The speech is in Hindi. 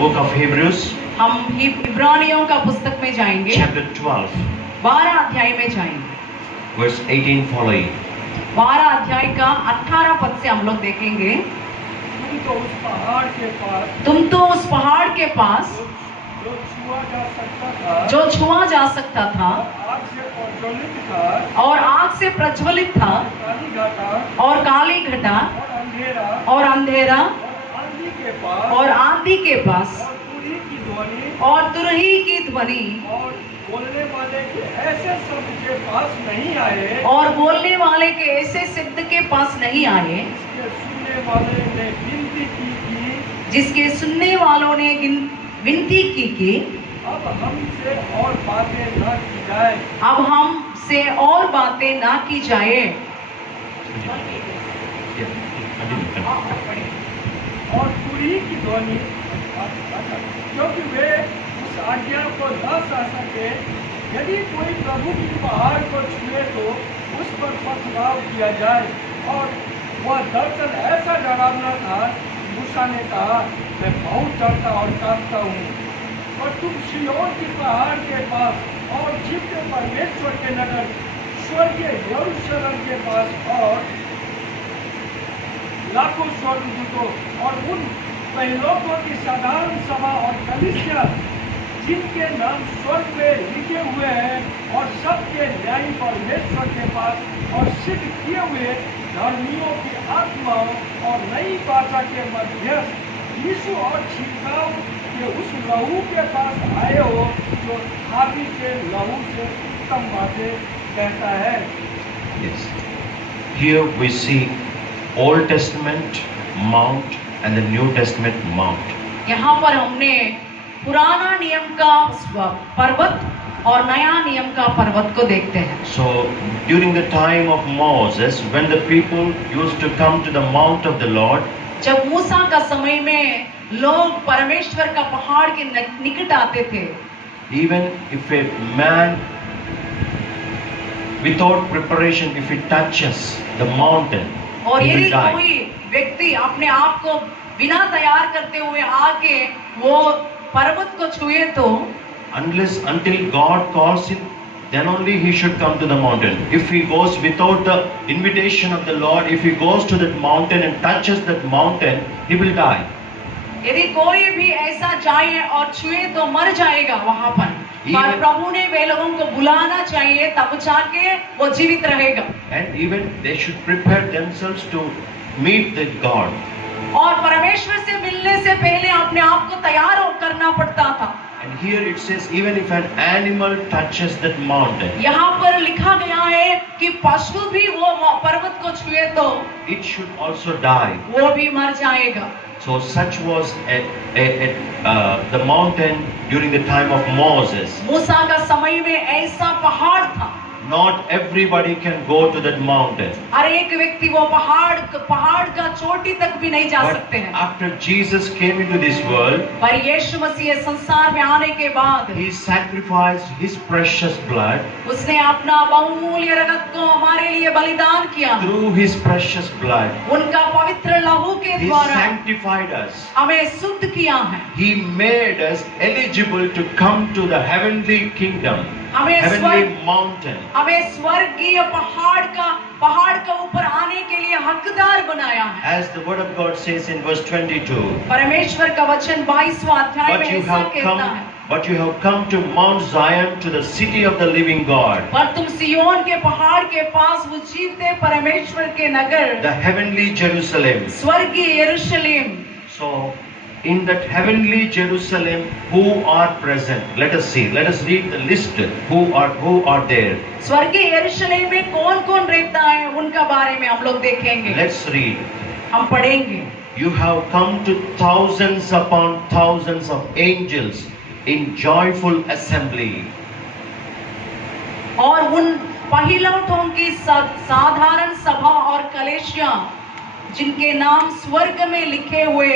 book of Hebrews, हम इब्रानियों का पुस्तक में जाएंगे, chapter 12, 12 अध्याय में जाएंगे। verse 18 following. 12 अध्याय का 18 पद से हम लोग देखेंगे। तुम तो उस पहाड़ के पास तुम तो उस पहाड़ के पास जो छुआ जा सकता था, जो छुआ जा सकता था आग से प्रज्वलित था, और आग से प्रज्वलित था, काली घटा और काली घटा और अंधेरा और अंधेरा और आंधी के पास और आंधी के पास और तुरही की ध्वनि और तुरही की ध्वनि और बोलने वाले के ऐसे शब्द के पास नहीं आए, और बोलने वाले के ऐसे शब्द के पास नहीं आए, इसके सुनने वाले ने विनती की जिसके सुनने वालों ने विनती की कि अब हमसे और बातें न की जाए। अब हमसे और बातें ना की जाए। Yeah, continue. और तुरही की ध्वनि, क्योंकि वे उस आज्ञा को न सह सके। यदि कोई प्रभु की पहाड़ को छुए तो उस पर पथराव किया जाए। और वह दर्शन ऐसा डरावना था, मूसा ने कहा, मैं बहुत डरता और कांपता हूँ। और तुम सिय्योन की पहाड़ के पास और जीवते परमेश्वर के नगर स्वर्गीय यरूशलेम के पास और लाखों स्वर्गदूतों और उन पहलोकों की साधारण सभा और कलीसिया जिनके नाम स्वर्ग में लिखे हुए हैं और सबके न्यायी परमेश्वर के पास और सिद्ध किए हुए धर्मियों की आत्माओं और नई भाषा के मध्यस्थ यीशु और छिड़काव के उस लहू के पास आए हो जो हाथी के लहू से उत्तम बातें कहता है। Yes. Here we see Old Testament mount and the New Testament mount. यहाँ पर हमने पुराना नियम का पर्वत और नया नियम का पर्वत को देखते हैं। So during the time of Moses, when the people used to come to the mount of the Lord, जब मूसा का समय में लोग परमेश्वर का पहाड़ के निकट आते थे, even if a man without preparation, if he touches the mountain, और he यदि will die. कोई व्यक्ति अपने आप को बिना तैयार करते हुए आके वो पर्वत को छुए तो Until God calls him, then only he should come to the mountain. If he goes without the invitation of the Lord, if he goes to that mountain and touches that mountain, he will die. यदि कोई भी ऐसा जाए और छुए तो मर जाएगा वहां पर। पर प्रभु ने वे लोगों को बुलाना चाहिए, तब जाके वो जीवित रहेगा। And even they should prepare themselves to meet the God. और परमेश्वर से मिलने से पहले अपने आप को तैयार करना पड़ता था। And here it says, even if an animal touches that mountain, यहाँ पर लिखा गया है कि पशु भी वो पर्वत को छुए तो it should also die. वो भी मर जाएगा। So such was the mountain during the time of Moses. मूसा का समय में ऐसा पहाड़ था। Not everybody can go to that mountain. हर एक व्यक्ति वो पहाड़ का चोटी तक भी नहीं जा सकते But हैं। after Jesus came into this world, पर यीशु मसीह संसार में आने के बाद he sacrificed his precious blood. उसने अपना बहुमूल्य रक्त को हमारे लिए बलिदान किया। Through his precious blood, उनका पवित्र लहू के he द्वारा sanctified us. हमें शुद्ध किया है। He made us eligible to come to the heavenly kingdom, हमें heavenly mountain. हमें स्वर्गीय पहाड़ का ऊपर आने के लिए हकदार बनाया है। As the word of God says in verse 22, परमेश्वर का वचन 22वां अध्याय में ऐसा कहता है, but you have come to Mount Zion, to the city of the living God, पर तुम सिय्योन के पहाड़ के पास वो जीवते परमेश्वर के नगर, the heavenly Jerusalem. स्वर्गीय यरूशलेम। So in that heavenly Jerusalem, who are present? Let us see. Let us read the list. Who are there? स्वर्गीय यरूशलेम में कौन-कौन रहता है उनका बारे में हम लोग देखेंगे। Let's read. हम पढ़ेंगे। You have come to thousands upon thousands of angels in joyful assembly. और उन पहिलौठों की साधारण सभा और कलीसिया जिनके नाम स्वर्ग में लिखे हुए